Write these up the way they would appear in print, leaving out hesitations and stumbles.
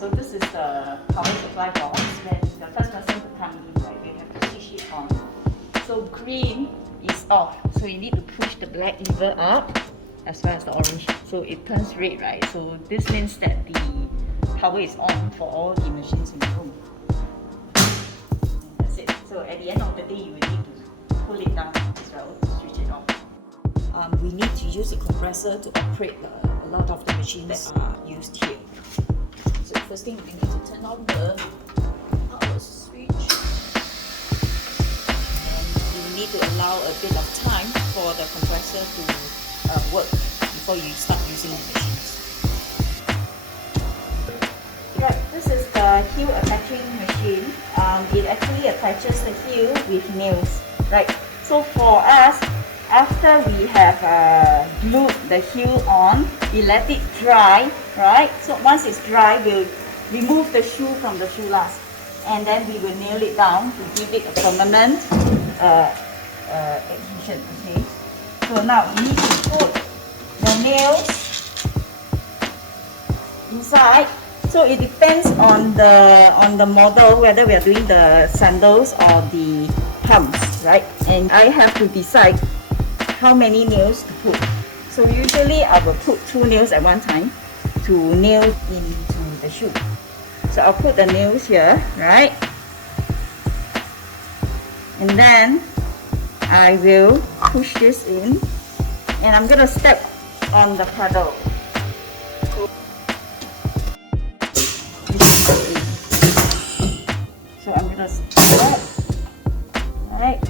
So this is the power supply box. When the first person to come in, right, we have to switch it on. So green is off. So you need to push the black lever up as well as the orange. So it turns red, right? So this means that the power is on for all the machines in the room. That's it. So at the end of the day, you will need to pull it down as well to switch it off. We need to use a compressor to operate a lot of the machines that are used here. So first thing, we need to turn on the power switch. And you need to allow a bit of time for the compressor to work before you start using the machines. Right, this is the heel attaching machine. It actually attaches the heel with nails. Right, so for us, after we have glued the heel on, we let it dry, right? So once it's dry, we'll remove the shoe from the shoe last, and then we will nail it down to give it a permanent adhesion. Okay. So now we need to put the nails inside. So it depends on the model whether we are doing the sandals or the pumps, right? And I have to decide how many nails to put. So usually I will put 2 nails at one time to nail into the shoe. So I'll put the nails here, right? And then I will push this in, and I'm gonna step on the pedal. So I'm gonna step, right?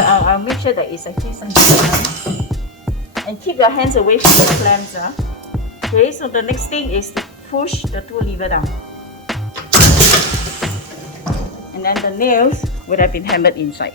I'll make sure that it's actually something. And keep your hands away from the clamps. Okay, so the next thing is to push the 2 lever down. And then the nails would have been hammered inside.